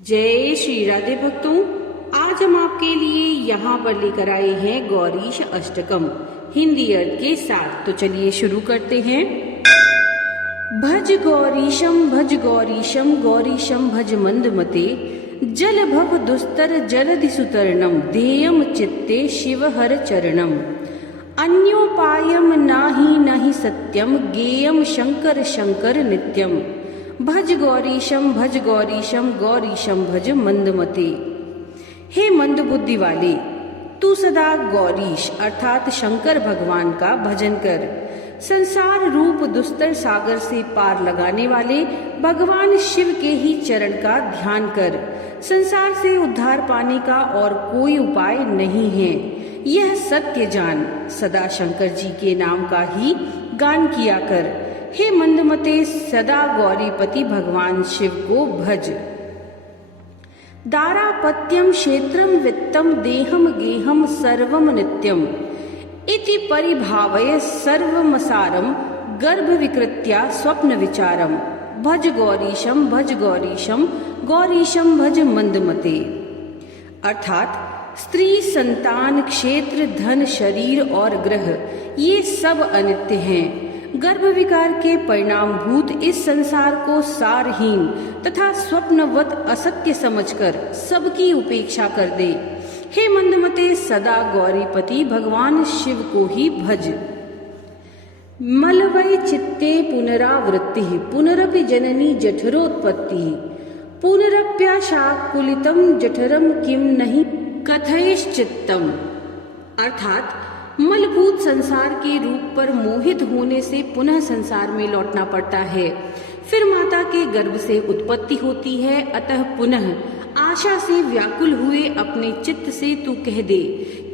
जय श्री राधे भक्तों, आज हम आपके लिए यहाँ पर लेकर आए हैं गौरीश अष्टकम हिंदी अर्थ के साथ। तो चलिए शुरू करते हैं। भज गौरीशम गौरीशम भज मंदमते, जल भव दुस्तर जलधि सुतरणम, ध्येयम चित्ते शिव हर चरणम। अन्योपायम नाही सत्यम, गेयम शंकर शंकर नित्यम। भज गौरीशम गौरीशम भज मंदमते। हे मंद बुद्धि वाले, तू सदा गौरीश अर्थात शंकर भगवान का भजन कर। संसार रूप दुस्तर सागर से पार लगाने वाले भगवान शिव के ही चरण का ध्यान कर। संसार से उद्धार पाने का और कोई उपाय नहीं है, यह सत्य जान। सदा शंकर जी के नाम का ही गान किया कर। हे मंदमते, सदा गौरीपति भगवान शिव को भज। दारापत्यम क्षेत्रम वित्तम, देहम गेहम सर्वम नित्यम। इति परिभावय सर्वमसारम, गर्भ विकृत्या स्वप्न विचारम। भज गौरीशम गौरीशम भज मंदमते। अर्थात स्त्री, संतान, क्षेत्र, धन, शरीर और ग्रह ये सब अनित्य हैं। गर्भ विकार के परिणाम भूत इस संसार को सारहीन तथा स्वप्नवत असत्य समझकर सबकी उपेक्षा कर दे। हे मंदमते, सदा गौरीपति भगवान शिव को ही भज। मलवै चित्ते पुनरावृत्ति, पुनरपि जननी जठरोत्पत्ति। पुनरप्याशाकुलितम जठरम किम नहीं कथयश्चित्तम। अर्थात मलभूत संसार के रूप पर मोहित होने से पुनः संसार में लौटना पड़ता है। फिर माता के गर्भ से उत्पत्ति होती है। अतः पुनः आशा से व्याकुल हुए अपने चित्त से तू कह दे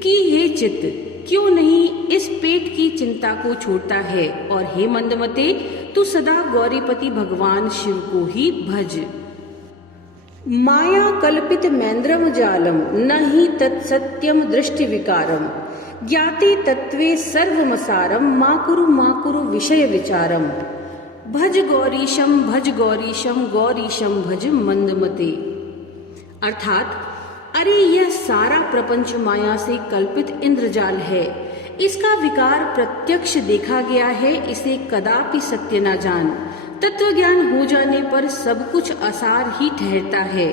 कि हे चित्त, क्यों नहीं इस पेट की चिंता को छोड़ता है। और हे मंदमते, तू सदा गौरीपति भगवान शिव को ही भज। माया कल्पित मैंद्रम जालम, न ही तत्सत्यम दृष्टि विकारम। ज्ञाते तत्वे सर्वमसारम, माकुरु विषय विचारम। भज गौरीशम गौरीशम भज मंदमते। अर्थात अरे, यह सारा प्रपंच माया से कल्पित इंद्रजाल है। इसका विकार प्रत्यक्ष देखा गया है, इसे कदापि सत्य न जान। तत्व ज्ञान हो जाने पर सब कुछ असार ही ठहरता है,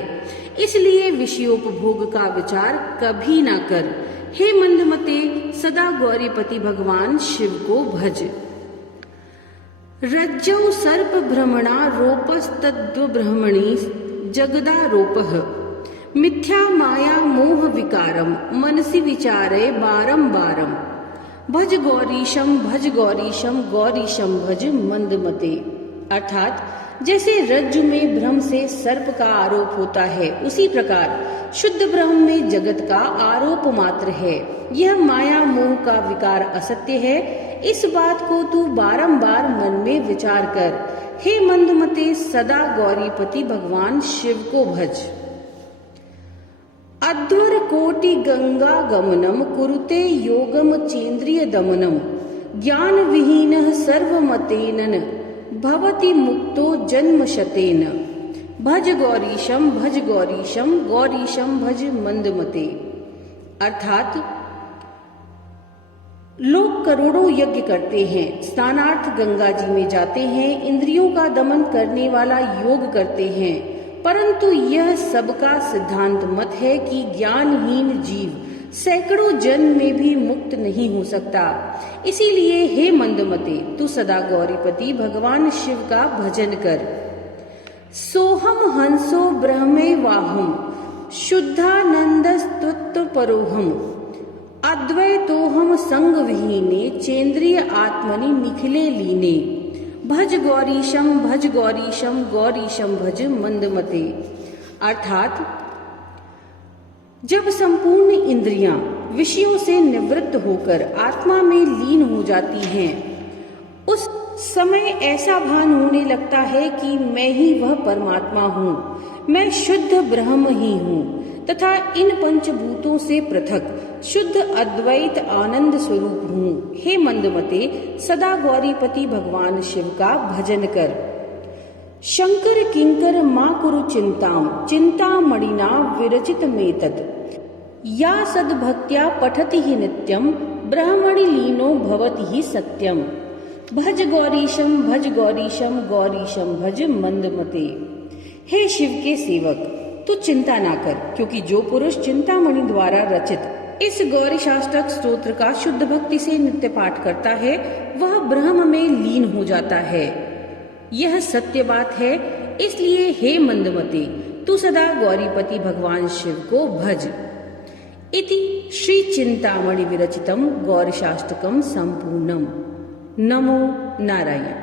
इसलिए विषयोपभोग का विचार कभी न कर। हे मंदमते, सदा गौरीपति भगवान शिव को भज। रज्जौ सर्प भ्रमणा रोपस्तद्व ब्रह्मणि जगदारोपः। मिथ्या माया मोह विकारम, मनसि विचारे बारम बारम। भज गौरीशम गौरीशम भज मंदमते। अर्थात जैसे रज्जु में भ्रम से सर्प का आरोप होता है, उसी प्रकार शुद्ध ब्रह्म में जगत का आरोप मात्र है। यह माया मोह का विकार असत्य है, इस बात को तू बारंबार मन में विचार कर। हे मंदमते, सदा गौरीपति भगवान शिव को भज। अध्वर कोटि गंगा गमनम, कुरुते योगम चेन्द्रिय दमनम। ज्ञान विहीनः सर्वमतेन, भवति मुक्तो जन्म शतेन। भज गौरीशम गौरीशम भज मंदमते। अर्थात लोग करोड़ों यज्ञ करते हैं, स्नानार्थ गंगा जी में जाते हैं, इंद्रियों का दमन करने वाला योग करते हैं, परंतु यह सबका सिद्धांत मत है कि ज्ञानहीन जीव सैकड़ों जन्म में भी मुक्त नहीं हो सकता। इसीलिए हे मंदमते, तू सदा गौरीपति भगवान शिव का भजन कर। सोहम हंसो ब्रह्मे वाहम, शुद्धानंदस्तुत्व परोहम। अद्वैतोहम संग विहीने, चेन्द्रिय आत्मनि निखिले लीने। भज गौरीशम गौरीशम भज मंदमते। अर्थात जब संपूर्ण इंद्रियां विषयों से निवृत्त होकर आत्मा में लीन हो जाती हैं, उस समय ऐसा भान होने लगता है कि मैं ही वह परमात्मा हूँ, मैं शुद्ध ब्रह्म ही हूँ तथा इन पंचभूतों से पृथक शुद्ध अद्वैत आनंद स्वरूप हूँ। हे मंदमते, सदा गौरीपति भगवान शिव का भजन कर। शंकर किंकर मा कुरु चिंताम चिंतामणिना विरचित मेतत् या सद्भक्त्या पठति ही नित्यम ब्रह्मणि लीनो भवति ही सत्यम। भज गौरीशम गौरीशम भज मंदमते। हे शिव के सेवक, तू चिंता ना कर, क्योंकि जो पुरुष चिंतामणि द्वारा रचित इस गौरीशाष्टक स्तोत्र का शुद्ध भक्ति से नित्य पाठ करता है वह ब्रह्म में लीन हो जाता है। यह सत्य बात है, इसलिए हे मंदमते तू सदा गौरीपति भगवान शिव को भज। इति श्री चिंतामणि विरचितम गौरीशाष्टकम संपूर्णम। नमो नारायण।